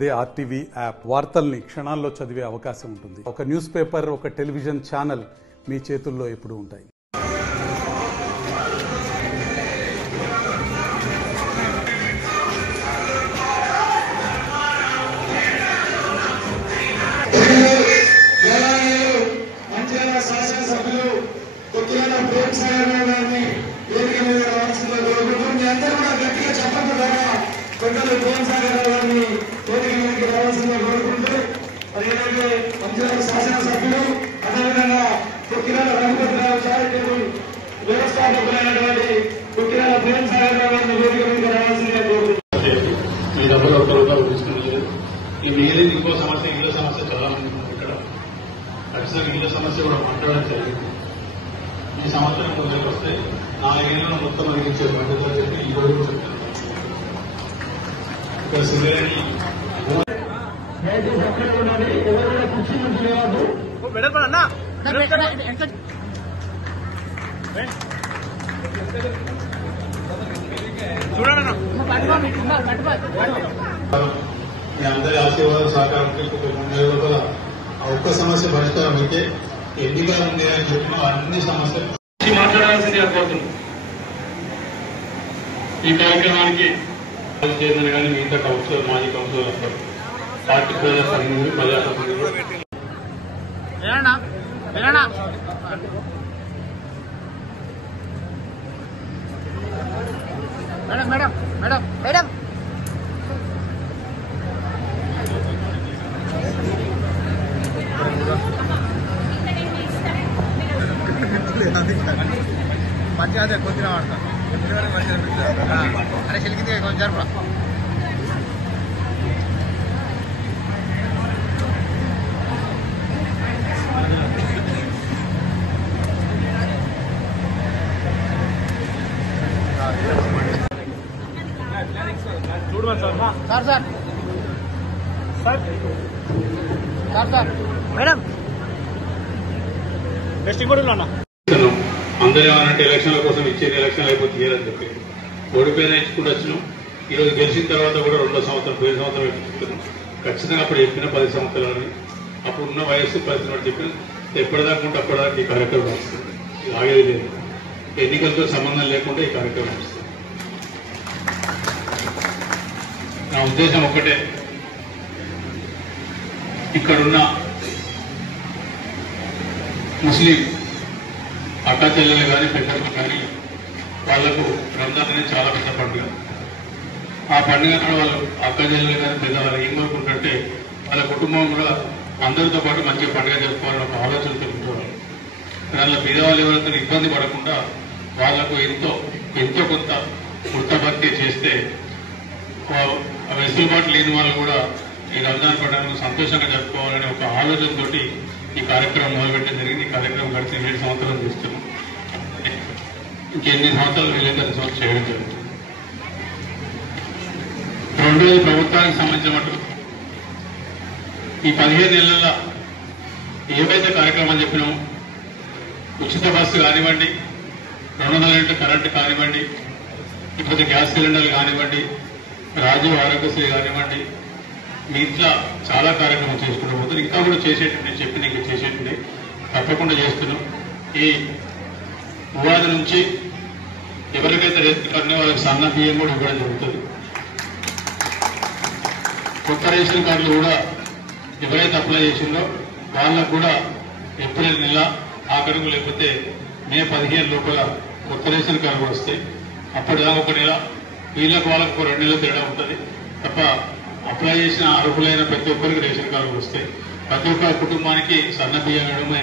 అదే RTV app వార్తల్ని క్షణాల్లో చదివే అవకాశం ఉంటుంది. ఒక న్యూస్ పేపర్, ఒక టెలివిజన్ ఛానల్ మీ చేతుల్లో ఎప్పుడూ ఉంటాయి. ఇంకో సమస్య ఇళ్ల సమస్య చాలా మంది ఉంది. ఇక్కడ ఖచ్చితంగా ఇళ్ల సమస్య కూడా మాట్లాడడం జరిగింది. ఈ సంవత్సరం ముందుకు వస్తే 4 ఏళ్లను మొత్తం అందించే బాధ్యత చెప్పి ఈ రోజు చెప్తాను. ఇక్కడ సింగరేణి మీ అందరి ఆశీర్వాదం సహకారంతో ఒక 3 నెలల లోపల ఆ ఒక్క సమస్య పరిష్కారం అయితే ఎన్నికలు ఉన్నాయని చెప్పిన అన్ని సమస్యలు మాట్లాడాల్సింది కోరుతున్నాం. ఈ కార్యక్రమానికి చైర్మన్ కానీ మిగతా కౌన్సిలర్, మాజీ కౌన్సిలర్ వస్తారు, పార్టీ ప్రజాప్రతినిధులు, ప్రజాప్రతినిధులు మేడం మేడం మేడం మంచిగా అదే కొద్దిగా వాడతా అరే చెలికింది కొంచెం జరుపురా. చూడమని sir sir sir sir sir madam testing కూడా ఉన్నా అందరూ ఏమనంటే ఎలక్షన్ల కోసం ఇచ్చేది, ఎలక్షన్ అయిపోతే ఇయ్యాలని చెప్పి ఓడిపోయిన ఇచ్చుకుంటూ వచ్చినాం. ఈరోజు గెలిచిన తర్వాత కూడా 2వ సంవత్సరం, 5 సంవత్సరం ఇచ్చుకుంటున్నాం. ఖచ్చితంగా అప్పుడు చెప్పిన 10 సంవత్సరాలని అప్పుడు ఉన్న వయస్సు పరిస్థితి చెప్పిన ఎప్పటిదాకా ఉంటే అప్పటిదాకా ఈ కార్యక్రమం నడుస్తుంది. ఇది ఆగేది లేదు. ఎన్నికలతో సంబంధం లేకుండా ఈ కార్యక్రమం నడుస్తుంది. నా ఉద్దేశం ఒకటే, ఇక్కడున్న ముస్లిం అక్కా చెల్లెలు కానీ పెద్దలు కానీ వాళ్లకు రంజాన్ అనేది చాలా పెద్ద పండుగ. ఆ పండుగ వాళ్ళు అక్కా చెల్లెలు కానీ పెద్దవాళ్ళు ఏం కోరుకుంటుంటే వాళ్ళ కుటుంబం కూడా అందరితో పాటు మంచిగా పండుగ జరుపుకోవాలని ఒక ఆలోచనతో ఉండేవాళ్ళు. దానిలో పేదవాళ్ళు ఎవరైతే ఇబ్బంది పడకుండా వాళ్లకు ఎంతో కొంత వృత్తభక్తి చేస్తే వెసులుబాటు లేని వాళ్ళు కూడా ఈ రంజాన్ పండుగను సంతోషంగా జరుపుకోవాలనే ఒక ఆలోచనతోటి ఈ కార్యక్రమం మొదలుపెట్టడం జరిగింది. ఈ కార్యక్రమం గడిచిన 7 సంవత్సరాలు చేస్తున్నాం. ఇంకెన్ని సంవత్సరాలు వీలైతే 10 సంవత్సరాలు చేయడం జరుగుతుంది. రెండోది, ప్రభుత్వానికి సంబంధించిన మటుకు ఈ 15 నెలల ఏవైతే కార్యక్రమాలు చెప్పినామో ఉచిత బస్సు కానివ్వండి, 200 యూనిట్ల కరెంటు కానివ్వండి, లేకపోతే గ్యాస్ సిలిండర్లు కానివ్వండి, రాజీవ్ ఆరోగ్యశ్రీ కానివ్వండి, మీ ఇంట్లో చాలా కార్యక్రమం చేసుకుంటూ పోతుంది. ఇంకా కూడా చేసేటట్టు చెప్పి ఇంకా చేసేటట్టు తప్పకుండా చేస్తున్నాం. ఈ ఉగాది నుంచి ఎవరికైతే రేషన్ కార్డునే వాళ్ళకి సన్న బియ్యం కూడా ఇవ్వడం జరుగుతుంది. కొత్త రేషన్ కార్డులు కూడా ఎవరైతే అప్లై చేసిందో వాళ్ళకు కూడా ఏప్రిల్ నెల ఆఖరుకు లేకపోతే మే 15 లోపల కొత్త రేషన్ కార్డు కూడా వస్తాయి. అప్పటిదాకా 1 నెల, వీళ్ళకు వాళ్ళకు 2 నెలలు తేడా ఉంటుంది తప్ప అప్లై చేసిన అర్హులైన ప్రతి ఒక్కరికి రేషన్ కార్డులు వస్తాయి. ప్రతి ఒక్క కుటుంబానికి సన్న బియ్యం ఇవ్వడమే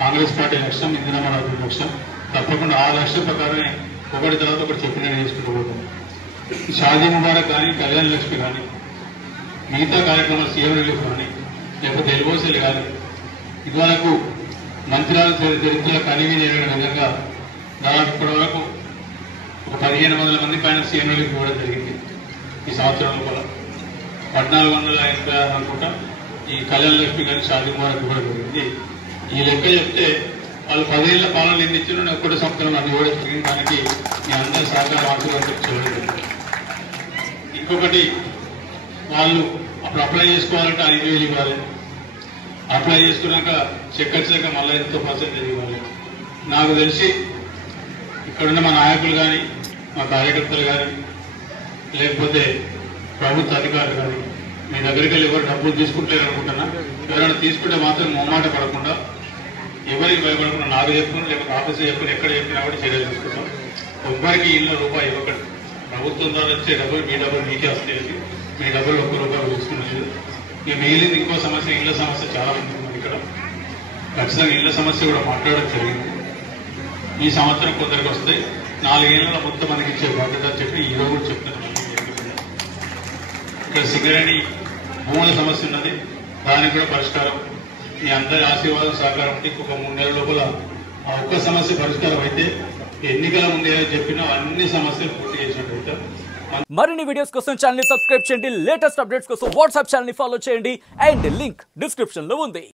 కాంగ్రెస్ పార్టీ లక్ష్యం, ఇందిరామారావు లక్ష్యం. తప్పకుండా ఆ లక్ష్యం ప్రకారమే ఒకటి తర్వాత ఒకటి చెప్పిన చేసుకుంటూ పోతాం. షాదీ ముబారక్ కానీ, కళ్యాణ లక్ష్మి కానీ, మిగతా కార్యక్రమాలు సీఎం రిలీఫ్ కానీ, లేకపోతే ఎల్ఓసీలు కానీ, ఇదివరకు మంత్రాల చరిత్ర కనివి చేయడం విధంగా దాదాపు ఇప్పటి వరకు ఒక 1500 మంది పైన సీఎం రిలీఫ్ ఇవ్వడం జరిగింది. ఈ సంవత్సరం లోపల 1486 అనుకుంటా ఈ కళ్యాణ లక్ష్మి కానీ, షాదీ ముబారక్ ఇవ్వడం జరిగింది. ఈ లెక్క చెప్తే వాళ్ళు 10 ఏళ్ల పాలన ఎన్ని ఇచ్చినా 1 సంవత్సరం అది ఇవ్వడం జరిగింది. దానికి మీ అందరి సహకారం ఆశీర్వాదం చేయడం. ఇంకొకటి, వాళ్ళు అప్పుడు అప్లై చేసుకోవాలంటే 5,000 ఇవ్వాలి. అప్లై చేసుకున్నాక చెక్ వచ్చాక మళ్ళీ ఎంతో పర్సెంటేజ్ ఇవ్వాలి. నాకు తెలిసి ఇక్కడున్న మా నాయకులు కానీ మా కార్యకర్తలు కానీ లేకపోతే ప్రభుత్వ అధికారులు కానీ మీ దగ్గరికి వెళ్ళి ఎవరు డబ్బులు తీసుకుంటలేరు అనుకుంటున్నా. ఎవరైనా తీసుకుంటే మాత్రం మొమ్మాట పడకుండా ఎవరికి భయపడకుండా నాకు చెప్పుకుని లేకపోతే ఆఫీసు చెప్పుకుని ఎక్కడ చెప్పినా కూడా చర్యలు తీసుకుంటాం. ఒక్కరికి ఇళ్ళ రూపాయి ఇవ్వకండి. ప్రభుత్వం ద్వారా వచ్చే డబ్బులు మీ డబ్బులు మీకే వస్తాయి. మీ డబ్బులు ₹1 తీసుకునేది. ఇక మిగిలింది ఇంకో సమస్య, ఇళ్ల సమస్య చాలా మంది ఉంది ఇక్కడ. ఖచ్చితంగా ఇళ్ల సమస్య కూడా మాట్లాడడం జరిగింది. ఈ సంవత్సరం కొందరికి వస్తాయి. 4 ఏళ్లలో మొత్తం మనకి ఇచ్చే బాధ్యత అని చెప్పి ఈరోజు కూడా చెప్తున్నాను. ఇక్కడ సింగరేణి భూముల సమస్య ఉన్నది, దానికి కూడా పరిష్కారం మీ అందరి ఆశీర్వాదం సహకారం ఉంటే ఇంకొక 3 నెలల లోపల ఆ ఒక్క సమస్య పరిష్కారం అయితే ఎన్నికల ముందే చెప్పిన అన్ని సమస్యలు పూర్తి చేసినట్టు. మరిన్ని వీడియోస్ కోసం ఛానల్ ని సబ్స్క్రైబ్ చేయండి. లేటెస్ట్ అప్డేట్స్ కోసం వాట్సాప్ ఛానల్ ని ఫాలో చేయండి. అండ్ లింక్ డిస్క్రిప్షన్ లో ఉంది.